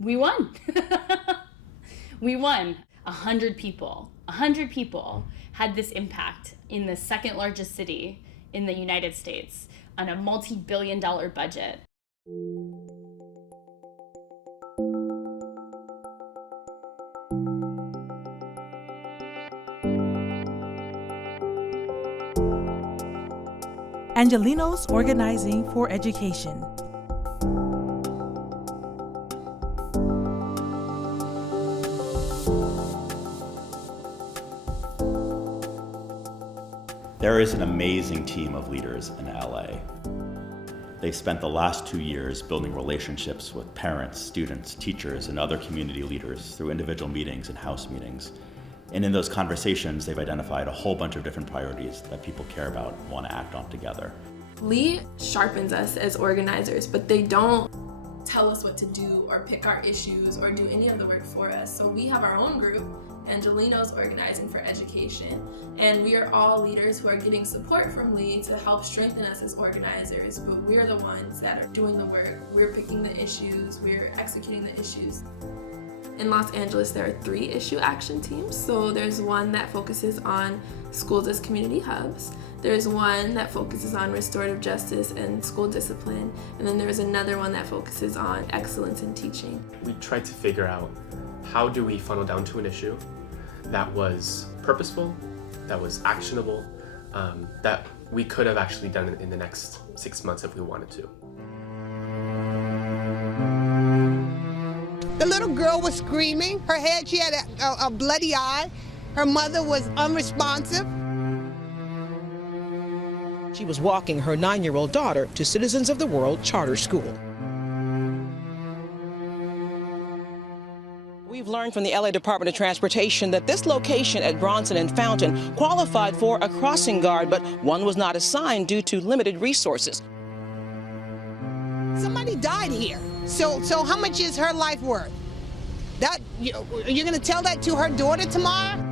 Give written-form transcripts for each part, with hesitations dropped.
we won. We won. 100 people had this impact in the second largest city in the United States on a multi-billion-dollar budget. Angelenos Organizing for Education. There is an amazing team of leaders in LA. They've spent the last 2 years building relationships with parents, students, teachers, and other community leaders through individual meetings and house meetings. And in those conversations, they've identified a whole bunch of different priorities that people care about and want to act on together. Lee sharpens us as organizers, but they don't tell us what to do or pick our issues or do any of the work for us. So we have our own group, Angelenos Organizing for Education, and we are all leaders who are getting support from Lee to help strengthen us as organizers, but we're the ones that are doing the work. We're picking the issues, we're executing the issues. In Los Angeles, there are 3 issue action teams. So there's one that focuses on schools as community hubs. There's one that focuses on restorative justice and school discipline. And then there's another one that focuses on excellence in teaching. We tried to figure out, how do we funnel down to an issue that was purposeful, that was actionable, that we could have actually done in the next 6 months if we wanted to. The little girl was screaming. Her head, she had a bloody eye. Her mother was unresponsive. She was walking her 9-year-old daughter to Citizens of the World Charter School. We've learned from the LA Department of Transportation that this location at Bronson and Fountain qualified for a crossing guard, but one was not assigned due to limited resources. Somebody died here. So how much is her life worth? That, you're going to tell that to her daughter tomorrow?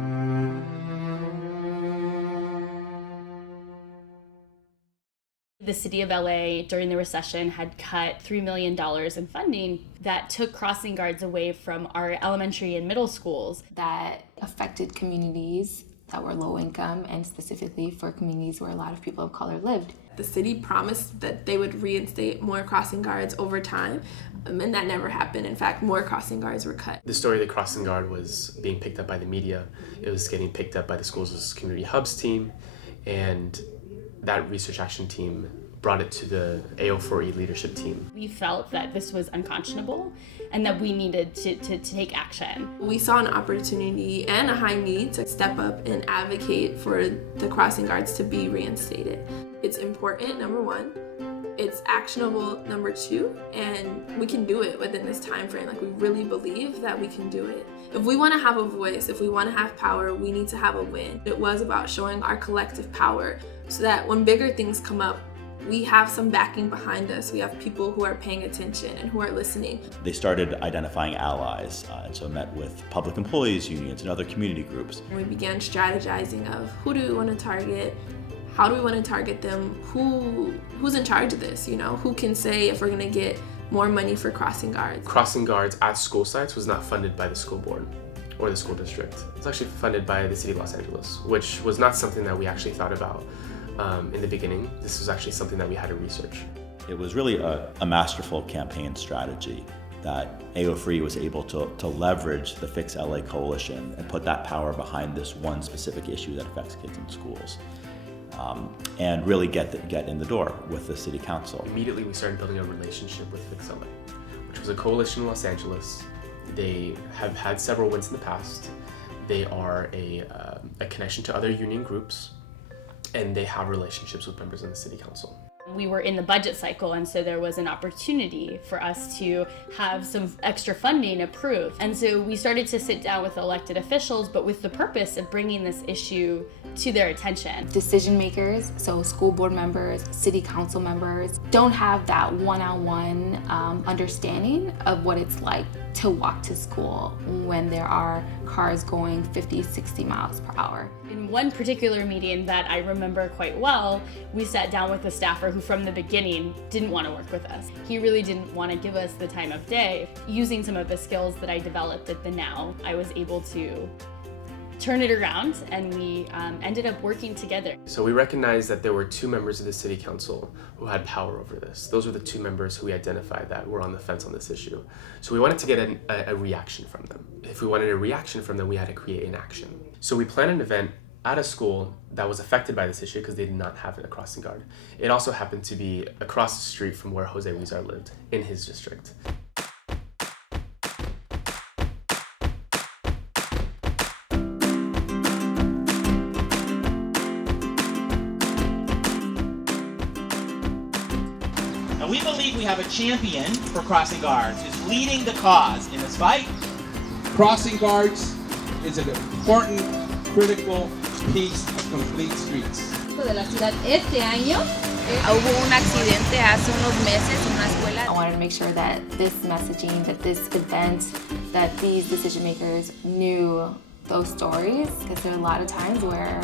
The city of LA during the recession had cut $3 million in funding that took crossing guards away from our elementary and middle schools. That affected communities that were low income, and specifically for communities where a lot of people of color lived. The city promised that they would reinstate more crossing guards over time, and that never happened. In fact, more crossing guards were cut. The story of the crossing guard was being picked up by the media. It was getting picked up by the school's community hubs team, and that research action team brought it to the AO4E leadership team. We felt that this was unconscionable and that we needed to take action. We saw an opportunity and a high need to step up and advocate for the crossing guards to be reinstated. It's important, number 1. It's actionable, number 2, and we can do it within this time frame. Like, we really believe that we can do it. If we want to have a voice, if we want to have power, we need to have a win. It was about showing our collective power so that when bigger things come up, we have some backing behind us. We have people who are paying attention and who are listening. They started identifying allies, and so met with public employees unions and other community groups. And we began strategizing of who do we want to target, how do we want to target them, who's in charge of this, who can say if we're going to get more money for crossing guards. Crossing guards at school sites was not funded by the school board or the school district. It was actually funded by the city of Los Angeles, which was not something that we actually thought about in the beginning. This was actually something that we had to research. It was really a masterful campaign strategy that AO4E was able to leverage the Fix LA coalition and put that power behind this one specific issue that affects kids in schools. And really get in the door with the city council. Immediately we started building a relationship with Fix LA, which was a coalition in Los Angeles. They have had several wins in the past. They are a connection to other union groups, and they have relationships with members of the city council. We were in the budget cycle, and so there was an opportunity for us to have some extra funding approved. And so we started to sit down with elected officials, but with the purpose of bringing this issue to their attention. Decision makers, so school board members, city council members, don't have that one-on-one understanding of what it's like to walk to school when there are cars going 50, 60 miles per hour. In One particular meeting that I remember quite well, we sat down with a staffer who from the beginning didn't want to work with us. He really didn't want to give us the time of day. Using some of the skills that I developed at the Now, I was able to turn it around, and we ended up working together. So we recognized that there were two members of the city council who had power over this. Those were the two members who we identified that were on the fence on this issue. So we wanted to get a reaction from them. If we wanted a reaction from them, we had to create an action. So we planned an event at a school that was affected by this issue because they did not have a crossing guard. It also happened to be across the street from where Jose Huizar lived in his district. And we believe we have a champion for crossing guards who's leading the cause in this fight. Crossing guards is an important, critical piece of complete streets. De la ciudad este año hubo un accidente hace unos meses en una escuela. I wanted to make sure that this messaging, that this event, that these decision makers knew those stories, because there are a lot of times where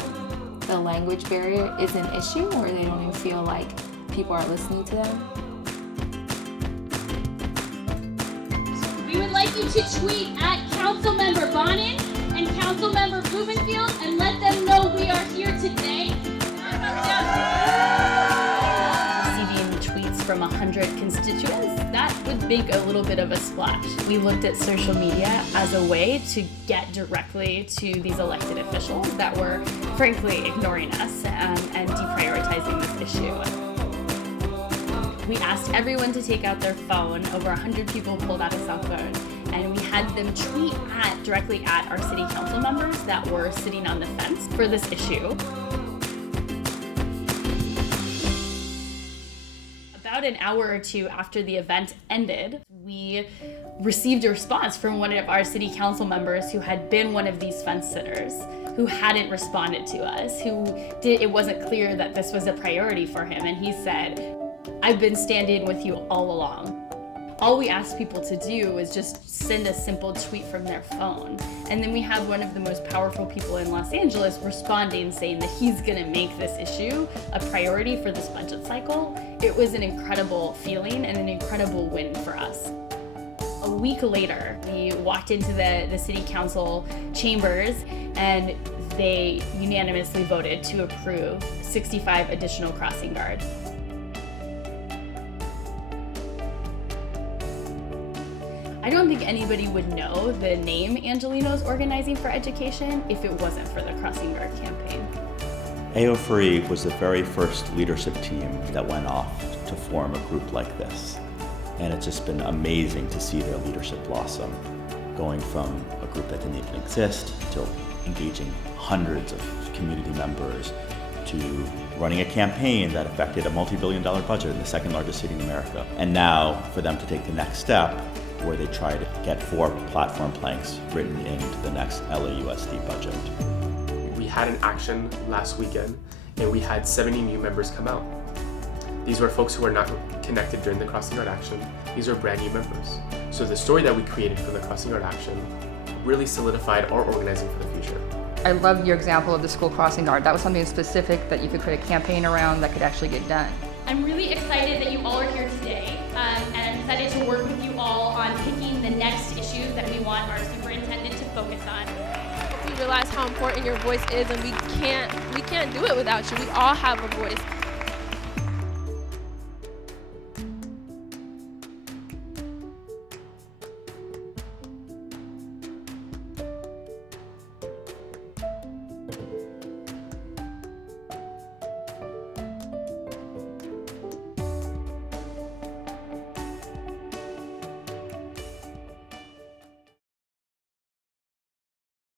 the language barrier is an issue, where they don't even feel like people are listening to them. We would like you to tweet at Councilmember Bonin and Councilmember Blumenfield and let them know we are here today. Receiving tweets from 100 constituents, that would make a little bit of a splash. We looked at social media as a way to get directly to these elected officials that were frankly ignoring us and deprioritizing this issue. We asked everyone to take out their phone. Over 100 people pulled out a cell phone, and we had them tweet directly at our city council members that were sitting on the fence for this issue. About an hour or two after the event ended, we received a response from one of our city council members who had been one of these fence sitters, who hadn't responded to us, it wasn't clear that this was a priority for him, and he said, "I've been standing with you all along." All we asked people to do was just send a simple tweet from their phone. And then we have one of the most powerful people in Los Angeles responding, saying that he's gonna make this issue a priority for this budget cycle. It was an incredible feeling and an incredible win for us. A week later, we walked into the city council chambers, and they unanimously voted to approve 65 additional crossing guards. I don't think anybody would know the name Angelenos Organizing for Education if it wasn't for the Crossing Guard campaign. AO Free was the very first leadership team that went off to form a group like this. And it's just been amazing to see their leadership blossom, going from a group that didn't even exist to engaging hundreds of community members to running a campaign that affected a multi-billion-dollar budget in the second largest city in America. And now for them to take the next step, where they try to get 4 platform planks written into the next LAUSD budget. We had an action last weekend, and we had 70 new members come out. These were folks who were not connected during the Crossing Guard action. These are brand new members. So the story that we created from the Crossing Guard action really solidified our organizing for the future. I love your example of the school crossing guard. That was something specific that you could create a campaign around that could actually get done. I'm really excited that you all are here today, and I'm excited to work with you all on picking the next issues that we want our superintendent to focus on. We realize how important your voice is, and we can't do it without you. We all have a voice.